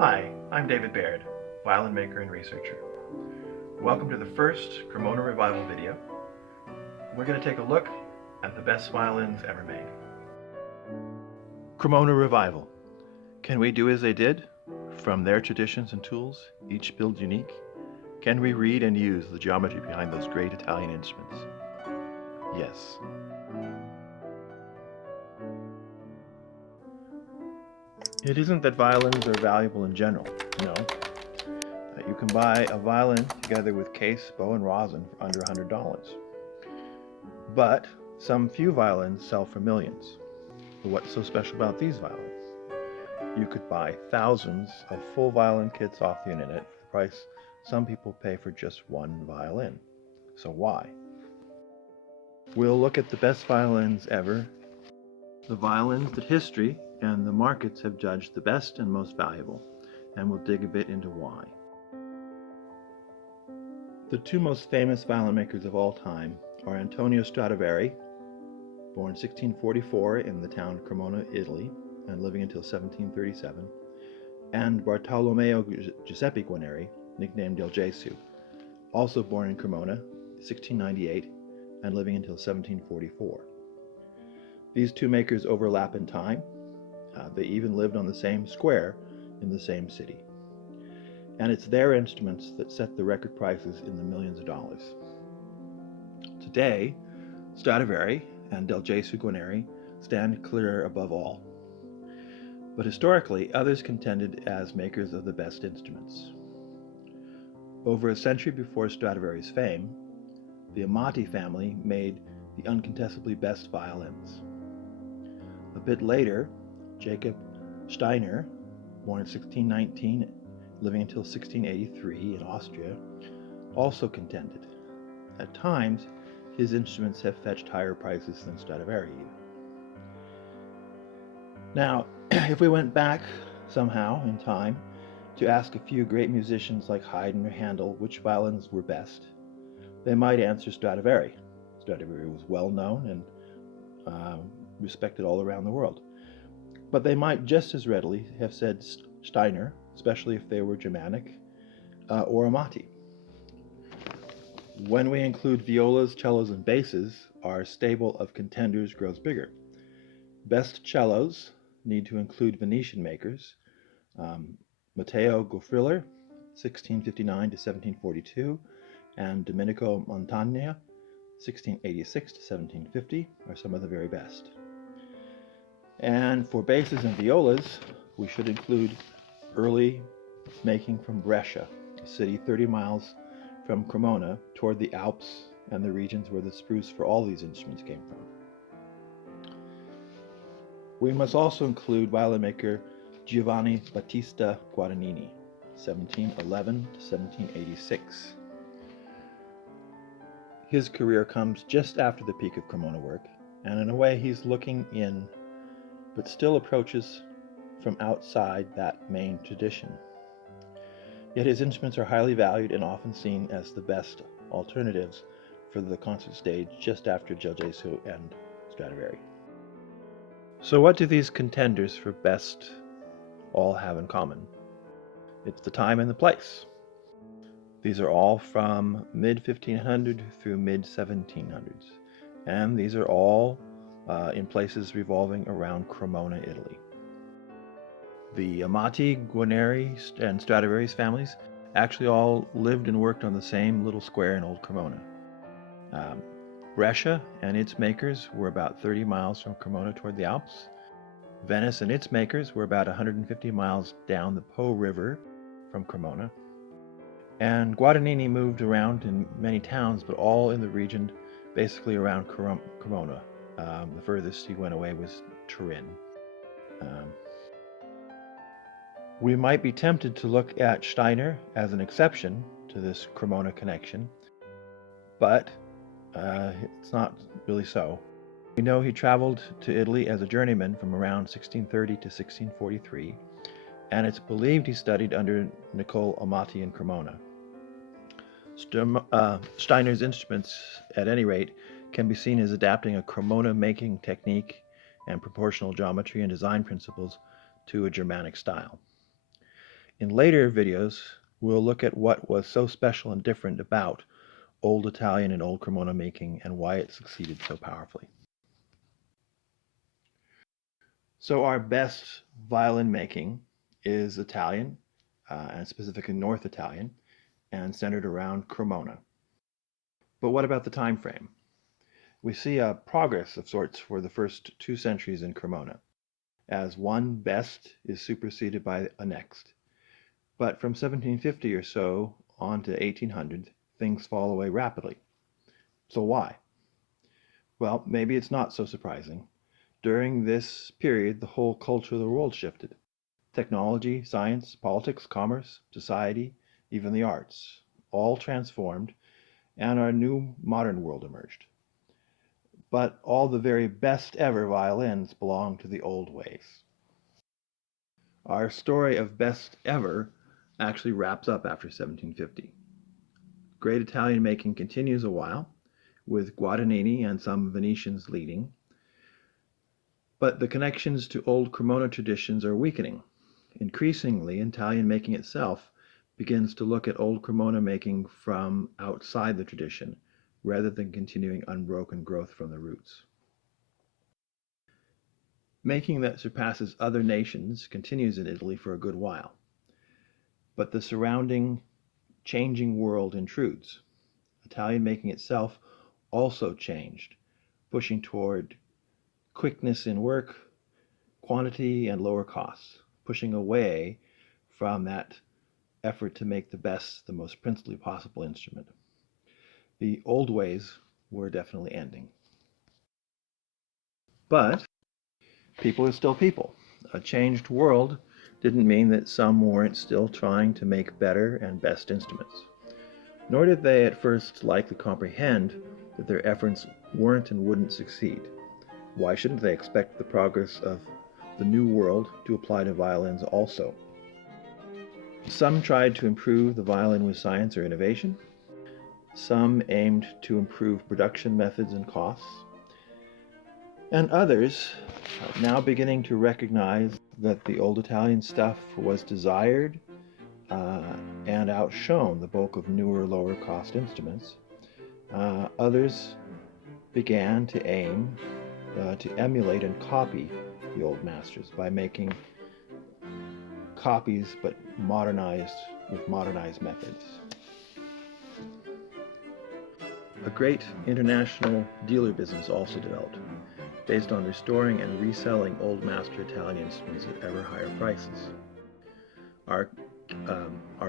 Hi, I'm David Baird, violin maker and researcher. Welcome to the first Cremona Revival video. We're going to take a look at the best violins ever made. Cremona Revival. Can we do as they did? From their traditions and tools, each build unique? Can we read and use the geometry behind those great Italian instruments? Yes. It isn't that violins are valuable in general, no. You can buy a violin together with case, bow, and rosin for under $100. But some few violins sell for millions. But what's so special about these violins? You could buy thousands of full violin kits off the internet for the price some people pay for just one violin. So why? We'll look at the best violins ever, the violins that history and the markets have judged the best and most valuable, and we'll dig a bit into why. The two most famous violin makers of all time are Antonio Stradivari, born 1644 in the town of Cremona, Italy, and living until 1737, and Bartolomeo Giuseppe Guarneri, nicknamed Del Gesù, also born in Cremona, 1698, and living until 1744. These two makers overlap in time. They even lived on the same square in the same city. And it's their instruments that set the record prices in the millions of dollars. Today, Stradivari and Del Gesù Guarneri stand clear above all. But historically, others contended as makers of the best instruments. Over a century before Stradivari's fame, the Amati family made the uncontestably best violins. A bit later, Jacob Steiner, born in 1619, living until 1683 in Austria, also contended. At times, his instruments have fetched higher prices than Stradivari. Now, if we went back somehow in time to ask a few great musicians like Haydn or Handel which violins were best, they might answer Stradivari. Stradivari was well known and respected all around the world. But they might just as readily have said Steiner, especially if they were Germanic, or Amati. When we include violas, cellos, and basses, our stable of contenders grows bigger. Best cellos need to include Venetian makers, Matteo Gofriller, 1659 to 1742, and Domenico Montagna, 1686 to 1750, are some of the very best. And for basses and violas, we should include early making from Brescia, a city 30 miles from Cremona toward the Alps and the regions where the spruce for all these instruments came from. We must also include violin maker Giovanni Battista Guadagnini, 1711 to 1786. His career comes just after the peak of Cremona work, and in a way he's looking in, but still approaches from outside that main tradition. Yet his instruments are highly valued and often seen as the best alternatives for the concert stage just after Del Gesù and Stradivari. So what do these contenders for best all have in common? It's the time and the place. These are all from mid-1500 through mid-1700s, and these are all in places revolving around Cremona, Italy. The Amati, Guarneri, and Stradivari's families actually all lived and worked on the same little square in Old Cremona. Brescia and its makers were about 30 miles from Cremona toward the Alps. Venice and its makers were about 150 miles down the Po River from Cremona. And Guadagnini moved around in many towns, but all in the region basically around Cremona. The furthest he went away was Turin. We might be tempted to look at Steiner as an exception to this Cremona connection, but it's not really so. We know he traveled to Italy as a journeyman from around 1630 to 1643, and it's believed he studied under Niccolò Amati in Cremona. Steiner's instruments, at any rate, can be seen as adapting a Cremona making technique and proportional geometry and design principles to a Germanic style. In later videos, we'll look at what was so special and different about Old Italian and Old Cremona making and why it succeeded so powerfully. So our best violin making is Italian, and specifically North Italian, and centered around Cremona. But what about the time frame? We see a progress of sorts for the first 2 centuries in Cremona, as one best is superseded by a next. But from 1750 or so on to 1800, things fall away rapidly. So why? Well, maybe it's not so surprising. During this period, the whole culture of the world shifted. Technology, science, politics, commerce, society, even the arts, all transformed, and our new modern world emerged. But all the very best ever violins belong to the old ways. Our story of best ever actually wraps up after 1750. Great Italian making continues a while, with Guadagnini and some Venetians leading, but the connections to old Cremona traditions are weakening. Increasingly, Italian making itself begins to look at old Cremona making from outside the tradition, rather than continuing unbroken growth from the roots. Making that surpasses other nations continues in Italy for a good while, but the surrounding changing world intrudes. Italian making itself also changed, pushing toward quickness in work, quantity, and lower costs, pushing away from that effort to make the best, the most princely possible instrument. The old ways were definitely ending. But people are still people. A changed world didn't mean that some weren't still trying to make better and best instruments. Nor did they at first likely comprehend that their efforts weren't and wouldn't succeed. Why shouldn't they expect the progress of the new world to apply to violins also? Some tried to improve the violin with science or innovation. Some aimed to improve production methods and costs. And others are now beginning to recognize that the old Italian stuff was desired and outshone the bulk of newer, lower cost instruments. Others began to aim to emulate and copy the old masters by making copies but modernized with modernized methods. A great international dealer business also developed, based on restoring and reselling old master Italian instruments at ever higher prices. Our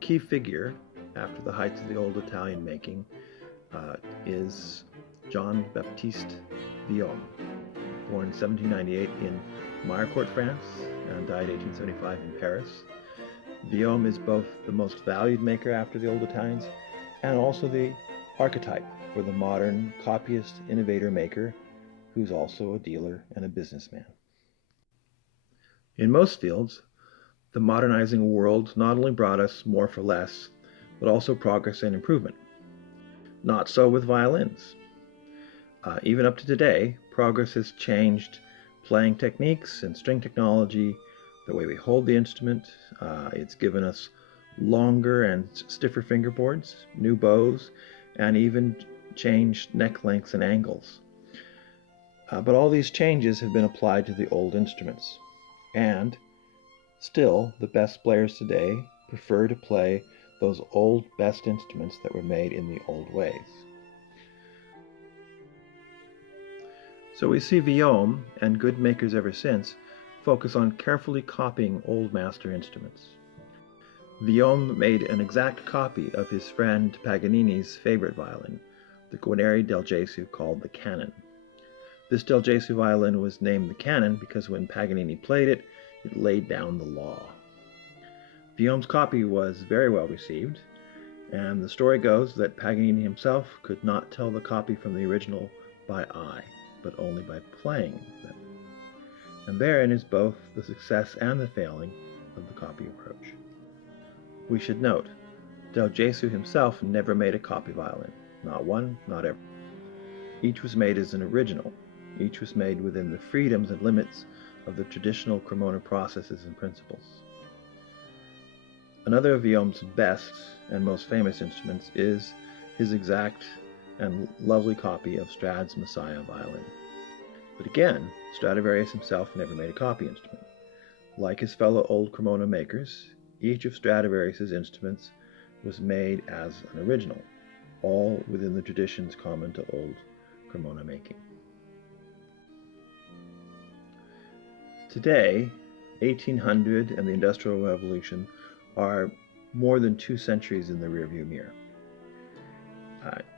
key figure after the heights of the old Italian making is John Baptiste Violin, born in 1798 in Mirecourt, France, and died 1875 in Paris. Violin is both the most valued maker after the old Italians and also the archetype for the modern copyist innovator maker who's also a dealer and a businessman. In most fields, the modernizing world not only brought us more for less, but also progress and improvement. Not so with violins. Even up to today, progress has changed playing techniques and string technology, the way we hold the instrument. It's given us longer and stiffer fingerboards, new bows, and even changed neck lengths and angles. But all these changes have been applied to the old instruments. And still, the best players today prefer to play those old best instruments that were made in the old ways. So we see Violin, and good makers ever since, focus on carefully copying old master instruments. Violin made an exact copy of his friend Paganini's favorite violin, the Guarneri del Gesù, called the Canon. This del Gesù violin was named the Canon because when Paganini played it, it laid down the law. Violin's copy was very well received, and the story goes that Paganini himself could not tell the copy from the original by eye, but only by playing them. And therein is both the success and the failing of the copy approach. We should note, del Gesù himself never made a copy violin. Not one, not ever. Each was made as an original. Each was made within the freedoms and limits of the traditional Cremona processes and principles. Another of Guillaume's best and most famous instruments is his exact and lovely copy of Strahd's Messiah violin. But again, Stradivarius himself never made a copy instrument. Like his fellow Old Cremona makers, each of Stradivarius's instruments was made as an original, all within the traditions common to Old Cremona making. Today, 1800 and the Industrial Revolution are more than 2 centuries in the rearview mirror.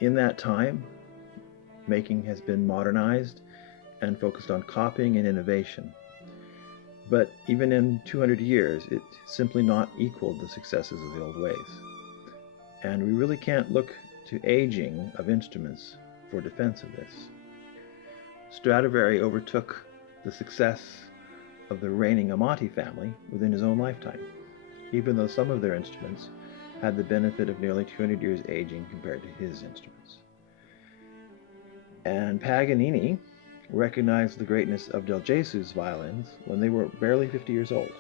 In that time, making has been modernized and focused on copying and innovation. But even in 200 years, it's simply not equaled the successes of the old ways. And we really can't look to aging of instruments for defense of this. Stradivari overtook the success of the reigning Amati family within his own lifetime, even though some of their instruments had the benefit of nearly 200 years aging compared to his instruments. And Paganini recognized the greatness of Del Gesu's violins when they were barely 50 years old.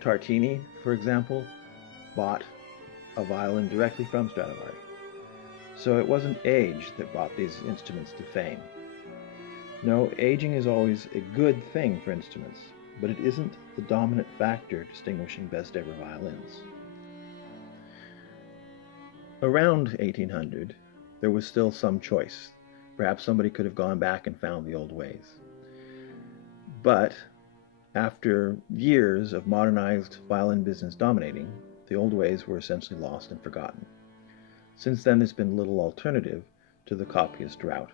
Tartini, for example, bought a violin directly from Stradivari. So it wasn't age that brought these instruments to fame. No, aging is always a good thing for instruments, but it isn't the dominant factor distinguishing best ever violins. Around 1800, there was still some choice. Perhaps somebody could have gone back and found the old ways. But after years of modernized violin business dominating, the old ways were essentially lost and forgotten. Since then, there's been little alternative to the copyist route.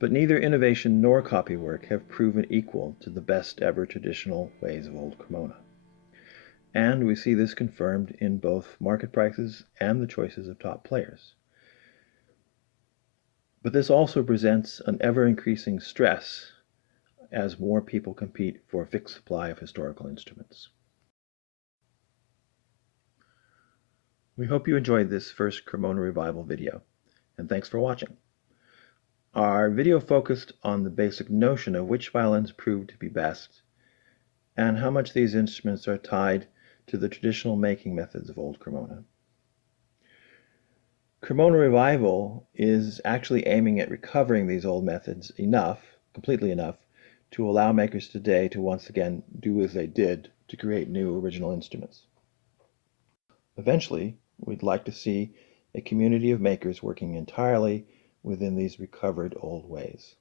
But neither innovation nor copywork have proven equal to the best ever traditional ways of Old Cremona. And we see this confirmed in both market prices and the choices of top players. But this also presents an ever-increasing stress as more people compete for a fixed supply of historical instruments. We hope you enjoyed this first Cremona Revival video, and thanks for watching. Our video focused on the basic notion of which violins proved to be best, and how much these instruments are tied to the traditional making methods of Old Cremona. Cremona Revival is actually aiming at recovering these old methods completely enough, to allow makers today to once again do as they did to create new original instruments. Eventually, we'd like to see a community of makers working entirely within these recovered old ways.